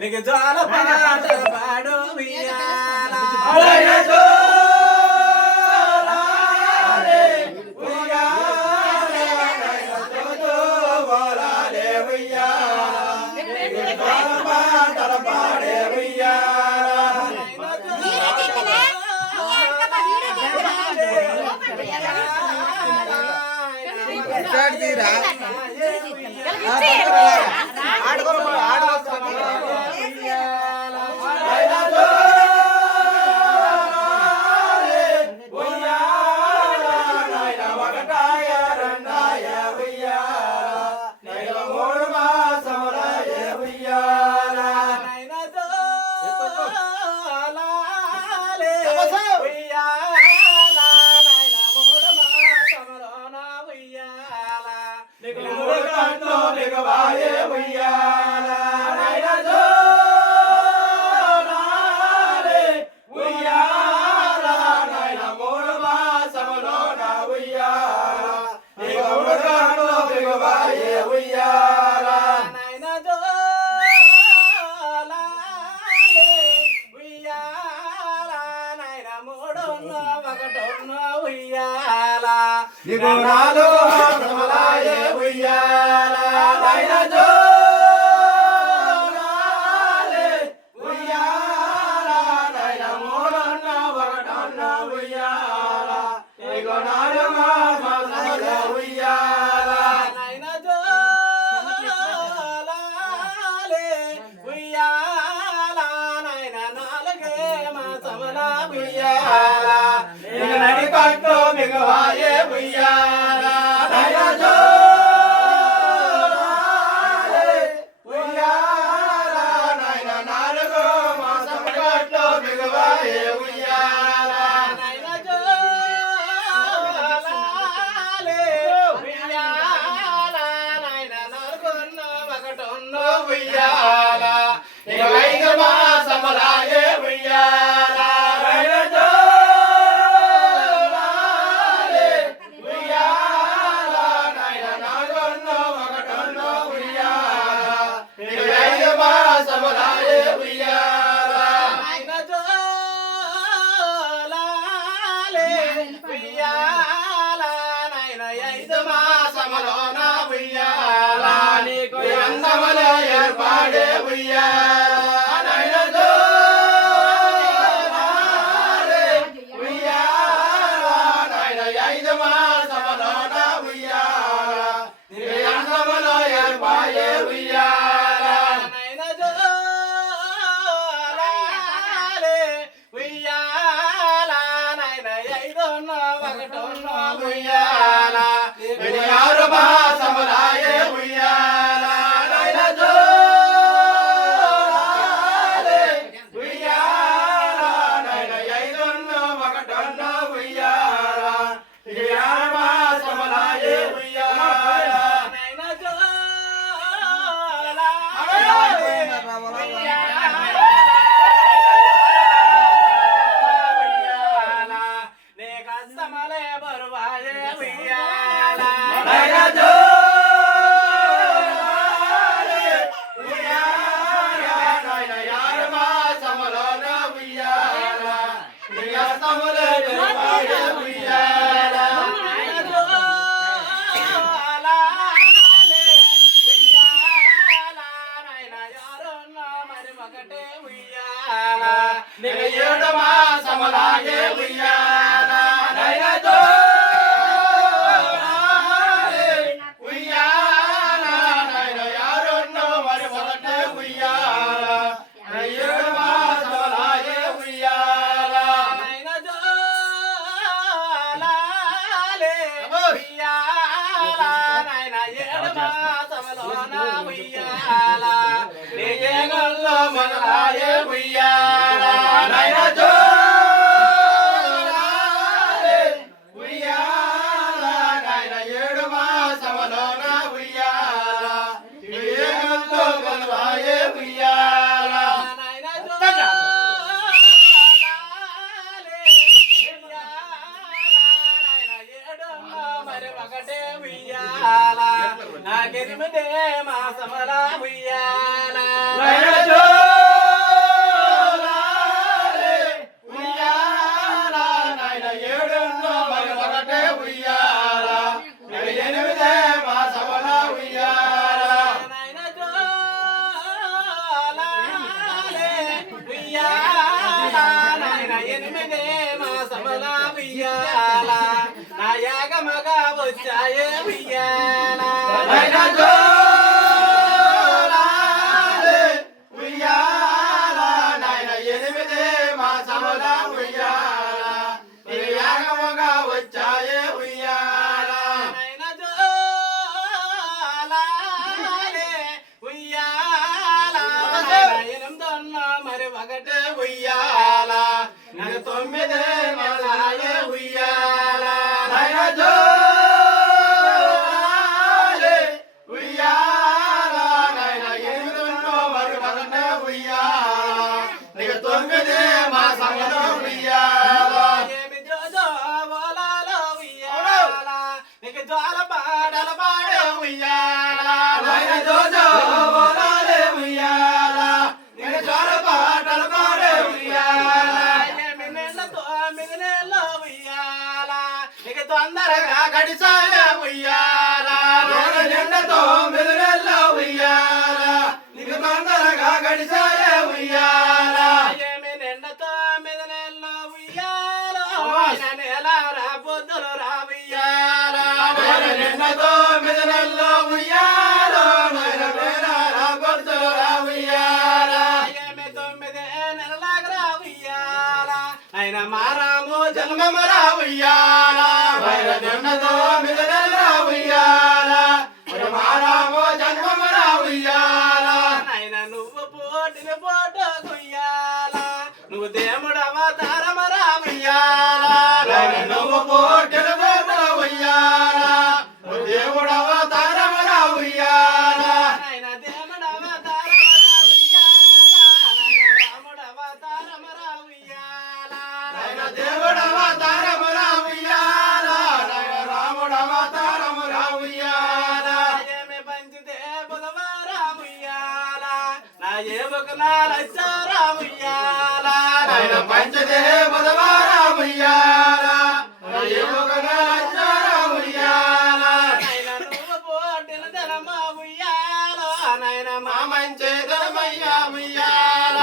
నీకు జోల పాట పాడు ఉయ్యాల నాలో సమలాయే ఉయ్యాల నాయన జోలాలే ఉయ్యాల నాయన మోడన్న వగటన్న ఉయ్యాల ఇగో నాలో సమలాయే ఉయ్యాల నాయన జోలాలే ఉయ్యాల నాయన నాలుగే మా సమలా ఉయ్యాల ఇగ నడి కట్టో మిగవాయే ఉయ్యాల నాయన జోలాలే ఉయ్యాల నాయన నాలుగో మాసం కట్టో మిగవాయే ఉయ్యాల నాయన జోలాలే ఉయ్యాల నాయన నాలుగొన్న ఒకటొన్న ఉయ్యాల ఇగ ఐదు మాసములాయే ఉయ్యాల నాయన జోలాలే ఉయ్యాల నాయన నాలుగొన్న ఒకటొన్న ఉయ్యాల ఇగ ఐదు మాసములాయే ఉయ్యాల నాయన జోలాలే ఉయ్యాల నాయన ఐదు మాసములోన ఉయ్యాల నీకు అందములో ఏర్పాడే ఉయ్యాల నాయన జోలాలే ఉయ్యాల నాయన ఐదు మాసములోన ఉయ్యాల నీకు అందములో ఏర్పాడే ఉయ్యాల నాయన జోలాలే ఉయ్యాల నాయన ఐదున్న ఒకటొన్న ఉయ్యాల ఇది ఆరు మాసములాయే ఉయ్యాల నాయన జోలాలే ఉయ్యాల నాయన ఐదున్న ఒకటొన్న ఉయ్యాల ఇది ఆరు మాసములాయే ఉయ్యాల నాయన జోలాలే ఉయ్యాల నీ కష్టమలే బరువాయే ఉయ్యాల నాయన జోలాలే ఉయ్యాల నాయన ఆరు మాసములోన ఉయ్యాల నీ కష్టములే బరువాయే ఉయ్యాల నాయన జోలాలే ఉయ్యాల నాయన ఆరున్న మరి ఒకటే ఉయ్యాల నీకు ఏడు మాసములాయే ఉయ్యాల నాయన జోలాలే ఉయ్యాల నాయన ఆరున్న మరి ఒకటే ఉయ్యాల ఏడు మాసములాయే ఉయ్యాల నాయన జోలాలే ఉయ్యాల నాయన ఏడు మాసములోన ఉయ్యాల నీ జగల్లో మొదలాయే ఉయ్యాల నాయన జోలాలే ఉయ్యాల నాయన ఏడు మాసములోన ఉయ్యాల నీ జగల్లో మొదలాయే ఉయ్యాల నాయన జోలాలే ఉయ్యాల నాయన ఏడున్న మరి ఒకటే ఉయ్యాల నాకెనిమిదే మాసముల ఉయ్యాల ఎనిమిదే మాసముల ఉయ్యాల నా యాగమగా వచ్చాయే ఉయ్యాల తొందరగా గడిచాయ ఉయ్యాల ఎండతో మెదనెల్ల ఉయ్యాల నీకు తొందరగా గడిచాయ ఉయ్యాల ఏమి నిండతో మెదనెల్ల ఉయ్యాల నెల రాబోతులు రావుయ్యాల నిండతో మెదనెల్ల ఉయ్యాల రాబోతులు రావుయ్యాల ఏమి 9 నెలలాగా రావుయ్యాల ఆయన మారాము జన్మమ రావుయ్యాల జన్మతో మిదనెల్ల ఉయ్యాల మారాము జన్మమ రావుయ్యాల ఆయన నువ్వు పోటిన పోటు గుయ్యాల నువ్వు దేవుడు అవతారమ రావుయ్యాల నువ్వు పోటిన పోటు ఉయ్యాల నువ్వు దేవుడు అవతారమ రావుయ్యాల ఆయన దేవుడు అవతారమ రావుయ్యాల రాముడు అవతారమ రావుయ్యాల ఆయన దేవుడు అవతారమ రావుయ్యాల రాముడు అవతారమ రావుయ్యాల ఏమి పంచితే బుధవారం ఉయ్యాల నా ఏముకు నా లచ్చ రావుయ్యాల ఆయన పంచితే బుధవారం ఉయ్యాల నా ఏముకు నా లచ్చ రావుయ్యాల ఆయన నువ్వు పోటిన ధనమ ఉయ్యాల నాయన మా మంచి ధనమయ్యా ఉయ్యాల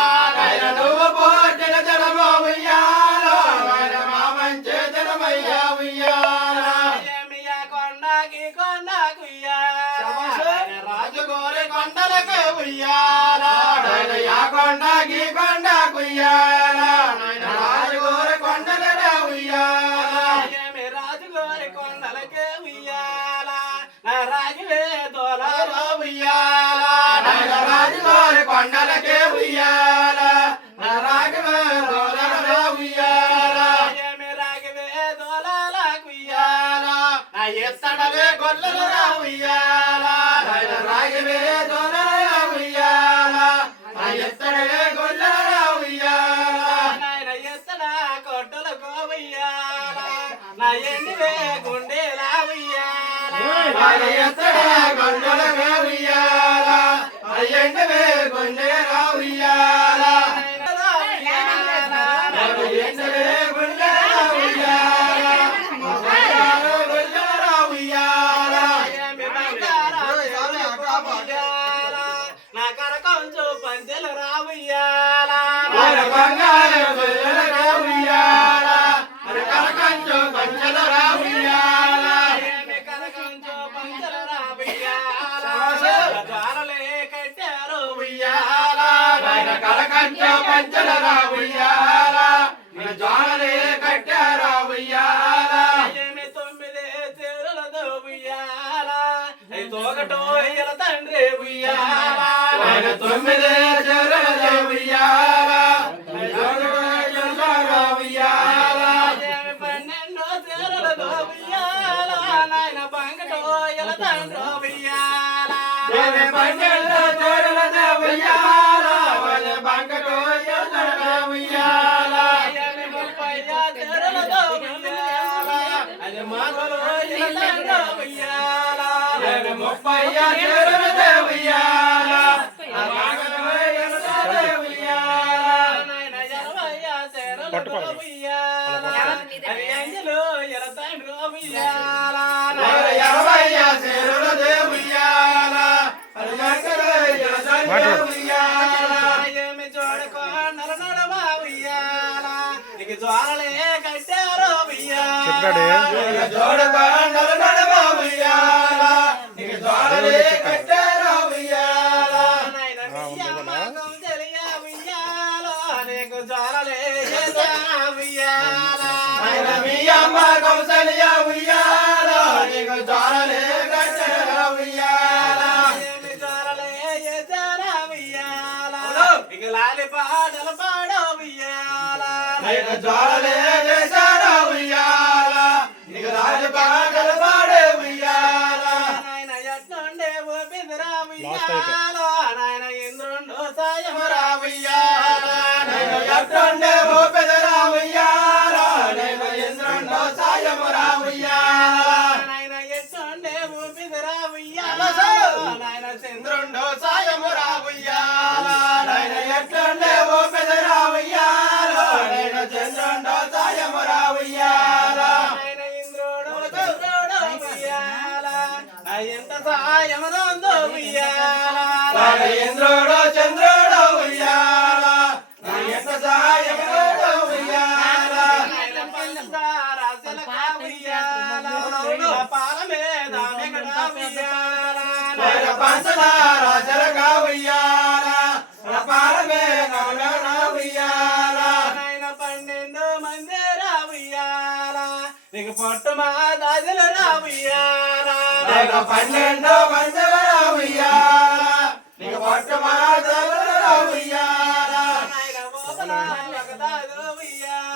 ఆయన నువ్వు పోటిన ధనమ ఉయ్యాల ఆయన మా మంచి ధనమయ్యా ఉయ్యాల ఏమియా కొండకి కొండకు రాజు గోరి కొండలకు ఉయ్యాల యా కొండకి కొండకు ఉయ్యాల రాజు గోరి కొండలకే ఉయ్యాల ఏమి రాజు గోరి కొండలకే ఉయ్యాల నా రాజువే తోలలో ఉయ్యాల రాజు గోరి కొండలకే ఉయ్యాల నా రాజువే తోలలో ఉయ్యాల ఏమి రాగివే తోలకు ఉయ్యాల నా ఎత్తడవే గొల్లలు రావుయ్యాల రాగివే తోలలో ఉయ్యాల నా ఎత్తడవే గొల్లలు రావుయ్యాల నాయన ఎత్తడ కొట్టలకు ఉయ్యాల నా ఎండివే గుండెలా ఉయ్యాల ఎత్తడ గొండలకు ఉయ్యాల నా ఎండివే గుండెలా ఉయ్యాల ఎండివే గుండెలా ఉయ్యాల నా కరకంచు పంచెలు రావుయ్యాల బంగారు రావుయ్యాల కరకంచు పంచెలు రావుయ్యాల కరకంచు పంచెలు రావుయ్యాల ద్వారలే కట్టారు ఉయ్యాల కరకంచు పంచెలు రావుయ్యాల ద్వారలే కట్టారు ఉయ్యాల 9 తీరులతో ఉయ్యాల తోగటో ఎల తండ్రి ఉయ్యాల 9 తీరులతో ఉయ్యాల ఉయ్యాల 12 తీరులతో ఉయ్యాల నాయన బంగటో ఎల తండ్రి ఉయ్యాల 12 తీరులతో ఉయ్యాల బంగటో ఎల తండ్రి ఉయ్యాల 30 తీరులతో ఉయ్యాల అది మాటలో ఎల తండ్రి ఉయ్యాల 30 తీరులతో ఉయ్యాల జోడు బండలు నడుమ ఉయ్యాల నీకు జోడలే కట్టారా ఉయ్యాల నీకు జోడలే ఉయ్యాల మీ అమ్మ కౌసల్య ఉయ్యాల నీకు జోడలే కట్టారా ఉయ్యాల లాలి పాటలు పాడో ఉయ్యాల నీకు జోడలే వేశారా ఉయ్యాల నీకు లాలి పాటలు పాడే ఉయ్యాల నాయన ఎట్లుండే ఊపిదిరా ఉయ్యాల నాయన ఇంద్రుండు సాయమురా ఉయ్యాల నాయన ఎట్లుండే ఊపిదిరా ఉయ్యాల నాయన ఇంద్రుండు సాయమురా ఉయ్యాల నాయన ఎట్లుండే ఊపిదిరా ఉయ్యాల నాయన చంద్రుండు సాయమురా ఉయ్యాల నాయన ఎట్లుండే ఊపిదిరా ఉయ్యాల నాయన చంద్రుండు సాయమురా ఉయ్యాల నాయన ఇంద్రుడు చంద్రుడు ఉయ్యాల ఎంత సాయమునందు ఉయ్యాల నాయన ఇంద్రుడు చంద్రుడు ఉయ్యాల ఎంత సాయమునందు ఉయ్యాల నాయన పంచదార సిలక ఉయ్యాల పాల మీద మెగడ ఉయ్యాల నాయన పంచదార సిలక ఉయ్యాల పాల మీద మెగడ ఉయ్యాల నాయన 12 మంది రావుయ్యాల నీకు పొట్టు మా దాదులు రావుయ్యాల నీకు 12 మంది రావుయ్యాల నీకు పొట్టు మా దాదులు రావుయ్యాల నాయన మోపల ఒక దాదు ఉయ్యాల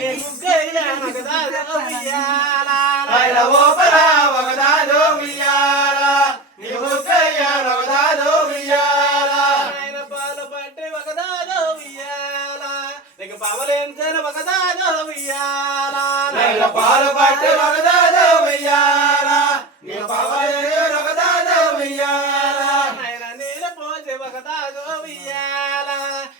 నీకు గయ్య ఒక దాదు ఉయ్యాల నాయన మోపల ఒక దాదు ఉయ్యాల నీకు గయ్య ఒక దాదు ఉయ్యాల నాయన పాలు పట్టి ఒక దాదు ఉయ్యాల నీకు పవలించిన ఒక దాదు ఉయ్యాల నాయన పాలు పట్టి ఒక దాదు ఉయ్యాల నీకు పవలించిన ఒక దాదు ఉయ్యాల నాయన నీరు పోసి ఒక దాదు ఉయ్యాల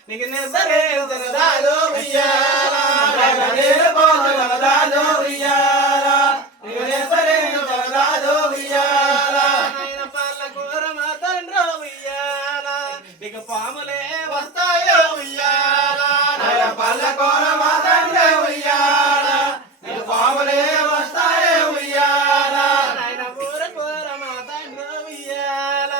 నీకు నిద్రించిన దాదు ఉయ్యాల నాయన నీరు పోసి ఒక దాదు ఉయ్యాల నీకు నిద్రించిన ఒక దాదు ఉయ్యాల నాయన పళ్ళ కూర మా తండ్రి ఉయ్యాల నీకు పాములే వస్తాయో ఉయ్యాల నాయన పళ్ళ కూర మా తండ్రి ఉయ్యాల నీకు పాములే వస్తాయో ఉయ్యాల నాయన కూర కూర మా తండ్రి ఉయ్యాల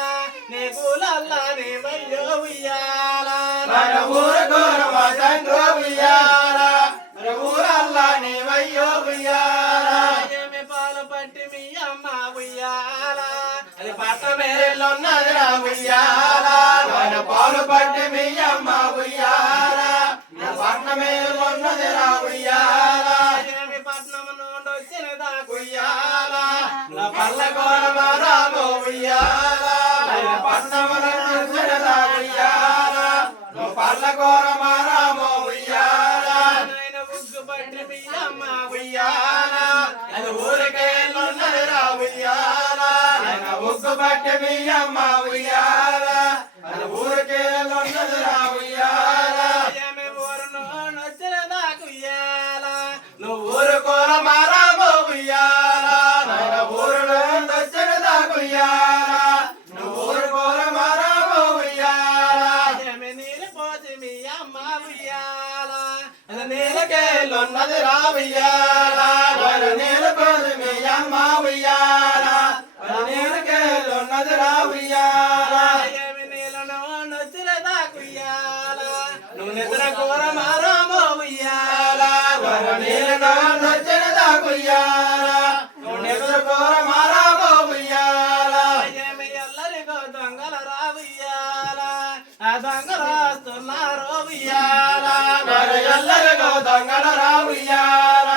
నీకు లల్లా నీ వయ్యో ఉయ్యాల నాయన కూర కూర మా తండ్రి ఉయ్యాల ఊరల్లా నీ వయ్యో ఉయ్యాల ఏమి పాలు పట్టి మీ అమ్మ ఉయ్యాల అది పట్ట మేలున్నది రా ఉయ్యాల నాయన పాలు పట్టి మీ అమ్మ ఉయ్యాల పట్ట మేలున్నది రా ఉయ్యాల ఏమి పట్నం నుండి వచ్చిన దాకుయ్యాల నా పల్ల కోరమ రామో ఉయ్యాల నాయన పట్నం నుండి వచ్చిన దాకుయ్యాల నా పల్ల కోరమ రామో ఉయ్యాల నాయన ఉగ్గు పట్టి మీ అమ్మ ఉయ్యాల అది ఊరికే ఉన్నది రా ఉయ్యాల నాయన ఉగ్గు పట్టి మీ అమ్మ ఉయ్యాల అది ఊరికే ఉన్నది రా ఉయ్యాల ఏమి ఊరును నచ్చిన దాకుయ్యాల నువ్వు ఊరుకోర మారామో ఉయ్యాల నాయన ఊరును నచ్చిన దాకుయ్యాల నువ్వు ఊరుకోర మారామో ఉయ్యాల ఏమి నీళ్ళు పోసి మీ అమ్మ ఉయ్యాల అది నీళ్ళకేళ్ళున్నది రా ఉయ్యాల నీళ్ళు పోసి మీ అమ్మ ఉయ్యాల అది నీళ్ళకేళ్ళున్నది రా ఉయ్యాల ఏమి నీళ్ళను నచ్చిన దాకుయ్యాల నువ్వు నిద్ర కూర మారామో ఉయ్యాల నీళ్ళను నచ్చిన దాకుయ్యాల నువ్వు నిద్ర కూర మారామో ఉయ్యాల ఏమి ఎల్లరికో దొంగల రా ఉయ్యాల ఆ దొంగలు వస్తున్నారు ఉయ్యాల ఎల్లరికో దొంగల రా ఉయ్యాల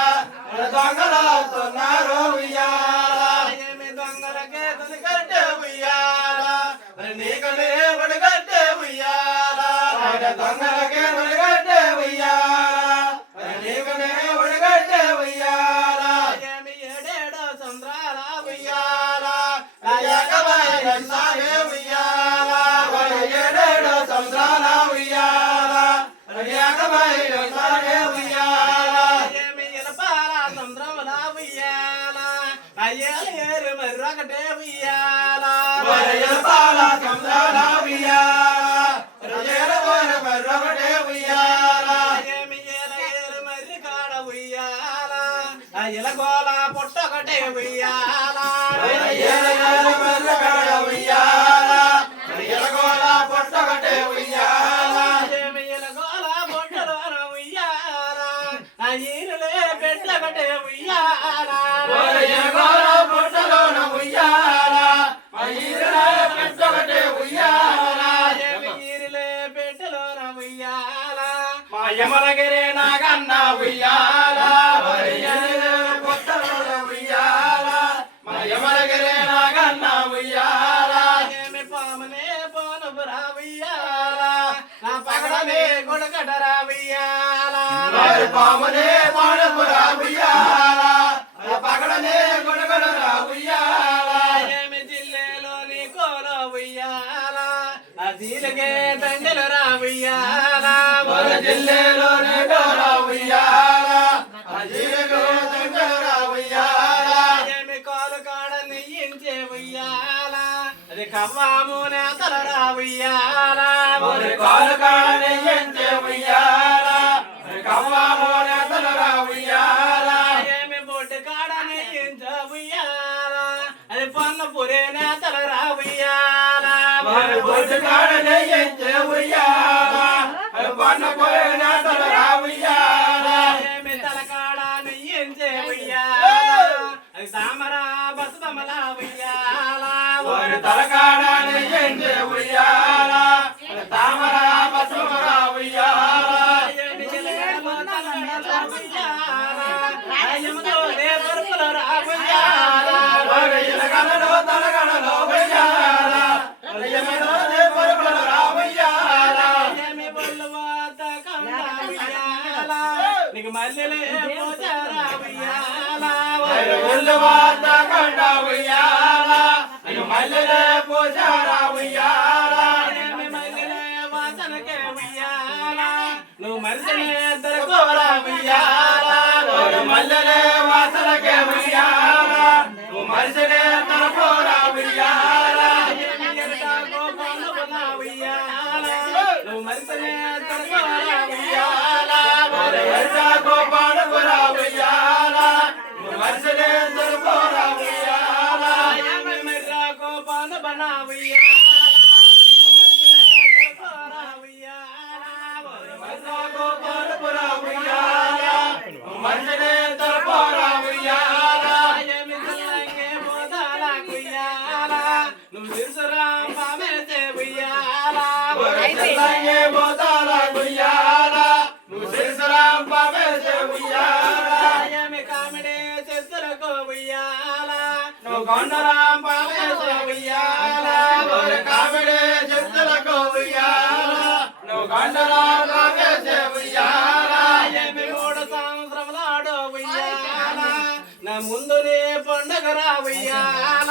దొంగలు వస్తున్నారు ఉయ్యాల ఏమి దొంగలకే తుని కట్టే ఉయ్యాల నీకు నేవుడు కట్టే ఉయ్యాల దొంగలకే తుని కట్టే ఉయ్యాల నీకు నేవుడు కట్టే ఉయ్యాల ఏమి ఏడేడో చంద్రాల ఉయ్యాల సాగే ఉయ్యాల ఏడేడో చంద్రాల ఉయ్యాల సాగే ఉయ్యాల ఏమి ఇలపాల చంద్రముల ఉయ్యాల అయ్యాల ఏరు మర్రొకటే ఉయ్యాల ఇలపాల చంద్రాల ఉయ్యాల మర్రొకటే ఉయ్యాల ఏమి ఏరు మర్రి కాడ ఉయ్యాల పొట్టొకటే ఉయ్యాల ఎలగోల బెల్లగడ ఉయ్యాల ఎలగోల పొట్టొకటే ఉయ్యాల ఎలగోల పొట్టలోన ఉయ్యాల ఈరులే పెట్టొకటే ఉయ్యాల ఎలగోల పొట్టలోన ఉయ్యాల ఈరులే పెట్టొకటే ఉయ్యాల ఈరులే పెట్టలోన ఉయ్యాల మా యమలగిరి నాగన్న ఉయ్యాల పొట్టలోన ఉయ్యాల మా యమలగిరి నాగన్న ఉయ్యాల పామనే పోనుపురా ఉయ్యాల నా పగడనే కొడకటరా ఉయ్యాల పామనే పాడపురా ఉయ్యాల పగడనే గొడగడరా ఉయ్యాల ఏమి జిల్లేలోని కోల ఉయ్యాల ఆ జీలకే దండలు రా ఉయ్యాల జిల్లేలోని డోరా ఉయ్యాల అజీలకు దండరా ఉయ్యాల ఏమి కోలు కాడ నెయ్యించే ఉయ్యాల అది కవ్వాము నేతల రా ఉయ్యాల కాలు కాడని ఎంచే ఉయ్యాల కవ్వామో నేతలరా ఉయ్యాల ఏమి బొట్టు కాడ నెయ్యించ ఉయ్యాల అది పన్ను పురే నేతల రా ఉయ్యాల బొట్టు కాడని ఎంచే ఉయ్యాల పన్న పోయే నేతలరా ఉయ్యాల ఏమి తలకాడ నెయ్యించే ఉయ్యాల అది తామరా బసమల ఉయ్యాల తలకాడని ఎంచే ఉయ్యాల తామర పసుమరా ఉయ్యాల ఏమి చిలకడలో తలగడల ఉయ్యాల ఆయముతోనే పరుపుల రా ఉయ్యాల ఇలగలలో తలగడలో ఉయ్యాల యమలోనే పరుపులరా ఉయ్యాల ఏమి బొల్లు వాత కండ ఉయ్యాల నీకు మల్లెలే పోచారా ఉయ్యాల ఒళ్ళు వాత కండ ఉయ్యాల మల్లెలే పూజారా ఉయ్యాల ఏమి మల్లెలే వాసనకే ఉయ్యాల నువ్వు మనిషినే దొరకోరా ఉయ్యాల మల్లెలే వాసనకే ఉయ్యాల నువ్వు మనిషినే తరపోరా ఉయ్యాల నువ్వు మనిషినే దొరకోరా ఉయ్యాల గోపాలపురా ఉయ్యాల నువ్వు మనిషినే తరపోరా ఉయ్యాల ఏమి మర్రాకో పాను బనా ఉయ్యాల నువ్వు మనిషినే దొరకోరా ఉయ్యాల గోపాలపురా ఉయ్యాల నువ్వు మనిషినే తరపోరా ఉయ్యాల ఏమి చల్లంగే మోదాల ఉయ్యాల నువ్వు తిరుసురా పామేసే ఉయ్యాల చెల్లంగే మోతాల ఉయ్యాల నువ్వు శిరసరాం పాపేసే ఉయ్యాల ఏమి కామెడే చెత్తలకు ఉయ్యాల నువ్వు కొండరాం పాపేసే ఉయ్యాల కామెడే చెత్తలకు ఉయ్యాల నువ్వు కొండరాం పాపేసే ఉయ్యాల ఏమి 3 సంవత్సరములాడో ఉయ్యాల నా ముందునే పండుగ రా ఉయ్యాల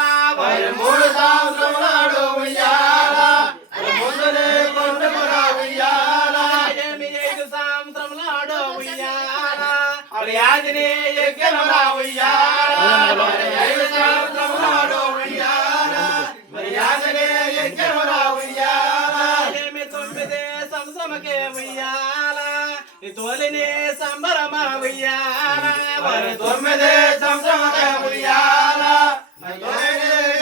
3 సంవత్సరాలు ఉయ్యాల ముందునే కొండపురా ఉయ్యాల ఏమి 5 సంవత్సరములాడో ఉయ్యాల అది యాదిని ఎక్కెనురా ఉయ్యాల 5 సంవత్సరాలు ఉయ్యాల మరి యాదిని ఎక్కెనురా ఉయ్యాల ఏమి 9 సంవత్సరముకే ఉయ్యాల నీ తోలినే సంబరమ ఉయ్యాల 9 సంవత్సరముకే ఉయ్యాల మరి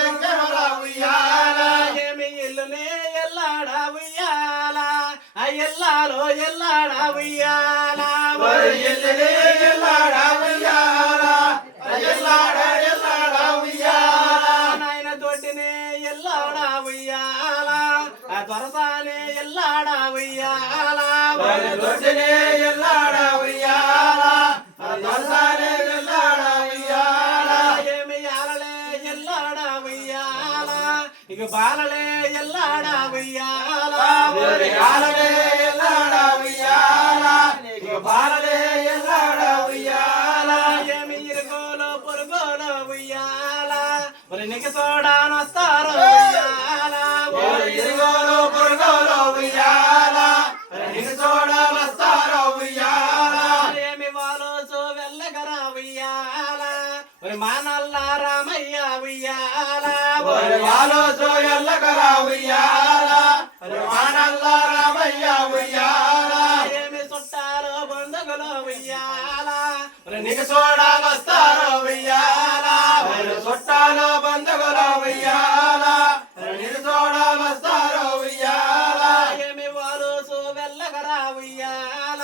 ఎక్కెనురా ఉయ్యాల ఏమి ఇల్లునే ఎల్లాడా ఉయ్యాల ఆ ఎల్లాలో ఎల్లాడా ఉయ్యాల ఎల్లినే ఎల్లాడా ఉయ్యాల ఎల్లాడా ఉయ్యాల నాయన తోటినే ఎల్లాడా ఉయ్యాల ఆ దొరసానే ఎల్లాడా ఉయ్యాల దొడ్డినే ఎల్లాడా ఉయ్యాల దొరసానే ఎల్లాడా ఉయ్యాల ఏమి ఆలలే ఎల్లాడా ఉయ్యాల ఇక బాలలే ఎల్లాడా ఉయ్యాల ఆలనే ఎల్లాడా ఉయ్యాల బాలనే ఎల్లాడా ఉయ్యాల ఏమి ఇరుగోలో పొరుగోలో ఉయ్యాల మరి నీకు చూడానొస్తారు ఉయ్యాల ఇరుగోలు పొరుగోలు ఉయ్యాల నిన్ను చూడాలొస్తారో ఉయ్యాల ఏమి వాలోసు వెళ్ళగరా ఉయ్యాల మరి మానల్ల రామయ్య ఉయ్యాల వాలో సోయల్లకరా ఉయ్యాల మానల్ల రామయ్య ఉయ్యాల ఏమి చుట్టాలు బంధువులు ఉయ్యాల నీకు చూడాలొస్తారో ఉయ్యాల బంధాలు బంధువులు ఉయ్యాల నిన్ను చూడ వస్తారు ఉయ్యాల ఏమి వారోసు వెళ్ళగరా ఉయ్యాల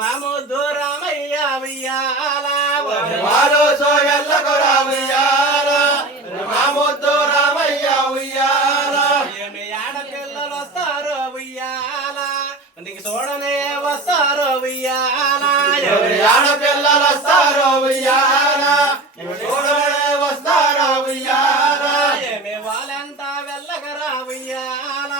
మాముద్దు రామయ్య ఉయ్యాల వారు సోయల్లకురా ఉయ్యాల మాముద్దు రామయ్య ఉయ్యాల ఏమి ఆడపిల్లలు వస్తారు ఉయ్యాల నీకు చూడనే వస్తారు ఉయ్యాల ఎవరి ఆడపిల్లలు వస్తారో ఉయ్యాల చూడనే వస్తారో ఉయ్యాల ఏమి వాళ్ళంతా వెళ్ళగరా ఉయ్యాల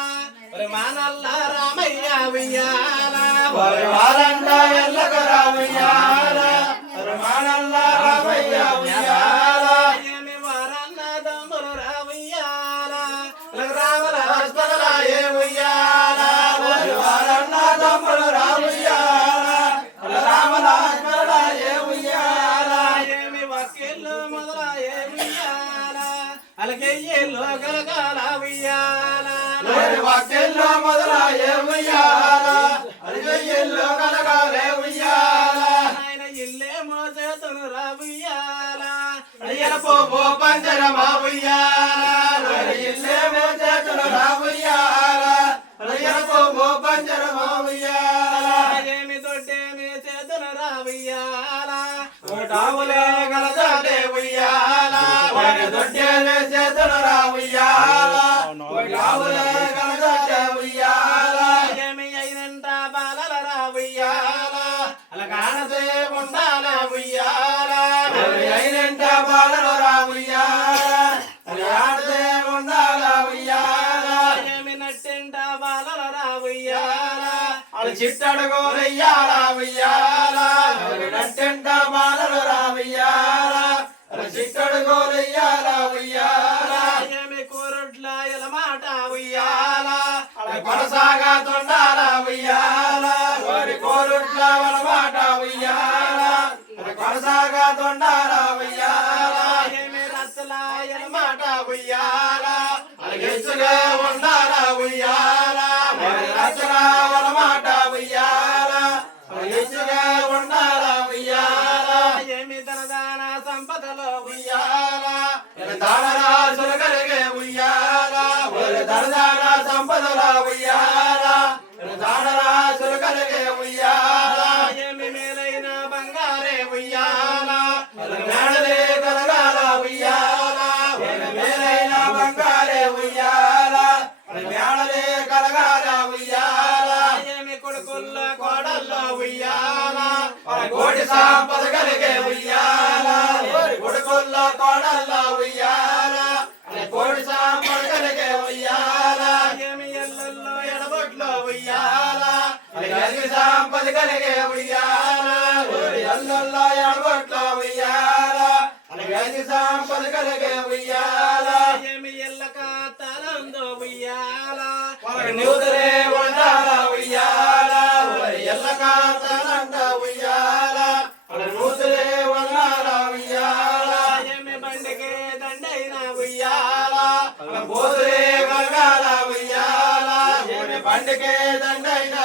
మానల్ల రామయ్య ఉయ్యాల వారి వారంతా ఎల్లకురా ఉయ్యాల మానల్ల రామయ్య ఉయ్యాల ఏమి వారన్న దమ్ములు రావుయ్యాల రామల హస్తరాయే ఉయ్యాల వారి వారన్న తమ్ముడు రావుయ్యాల రామల హస్తరాయే ఉయ్యాల ఏమి వకీళ్ళు మొదలాయే ఉయ్యాల అలకెయ్యేళ్ళు గలగాల ఉయ్యాల వారి వాక్యంలో మొదలాయే ఉయ్యాల అరిగయ్యల్లో కలగాలే ఉయ్యాల ఆయన ఇల్లే మోసేతును రావుయ్యాల అయ్యల పోపో పంజరమా ఉయ్యాల వారి ఇల్లేమో చేతులు రావుయ్యాల అయ్యల పోపో పంజరమా ఉయ్యాల ఏమి దొడ్డేమి చేతును రావుయ్యాల ఓటాములే గలగాలే ఉయ్యాల వారి దొడ్డేలే చేతులు రావుయ్యాల ఓటాములే గలగాలే ఉయ్యాల ఏమి అయినంట బాలల రావుయ్యాల అలగానసే ఉండాల ఉయ్యాల ఎవరి అయినంట బాలలు రావుయ్యాల అలగానసే ఉండాల ఉయ్యాల ఏమి నట్టెంట బాలల రావుయ్యాల అలు చిట్టడుగో వెయ్యాల ఉయ్యాల ఎవరి నట్టెంట బాలలు రావుయ్యాల అలు చిట్టడుగో వెయ్యాల ఉయ్యాల ఏమి కూరొడ్ల ఎలమాట ఉయ్యాల అలా కొనసాగా తొండాల ఉయ్యాల వారి కోరుట్ల వలమాట ఉయ్యాల అలా కొనసాగా తొండాల ఉయ్యాల ఏమి రచ్చల ఎలమాట ఉయ్యాల అలగెచ్చుగా ఉండాల ఉయ్యాల వారి రచన వలమాట ఉయ్యాల అలగెచ్చుగా ఉండాల ఉయ్యాల ఏమి ధనదాన సంపదలో ఉయ్యాల దానరాశులు కలిగే ఉయ్యాల వారి ధనదాన సంపదల ఉయ్యాల దానరాశులు కలిగే ఉయ్యాల ఏమి మేలైన బంగారే ఉయ్యాల మేడలే కలగాల ఉయ్యాల మేలైన బంగారే ఉయ్యాల మేడలే కలగాల ఉయ్యాల ఏమి కొడుకుల్లో కోడల్లో ఉయ్యాల కోటి సంపద కలిగే ఉయ్యాల కొడుకుల్లో కోడల్లో ఉయ్యాల కోటి సంపద కలిగే ఉయ్యాల ఏమి ఎల్లల్లో ఎడబొట్లో ఉయ్యాల కలిగి సంపద కలిగే ఉయ్యాల అల్లల్లో ఎడబొట్లో ఉయ్యాల కలిగి సంపద కలిగే ఉయ్యాల ఏమి ఎల్లక తనందో ఉయ్యాల నూతరే ఉండాల ఉయ్యాల ఎల్లక తనంట ఉయ్యాల నూతరే ఉండాల ఉయ్యాల ఏమి బండికి దండైన ఉయ్యాల బోధురే కలగాల ఉయ్యాల బండికే దండైన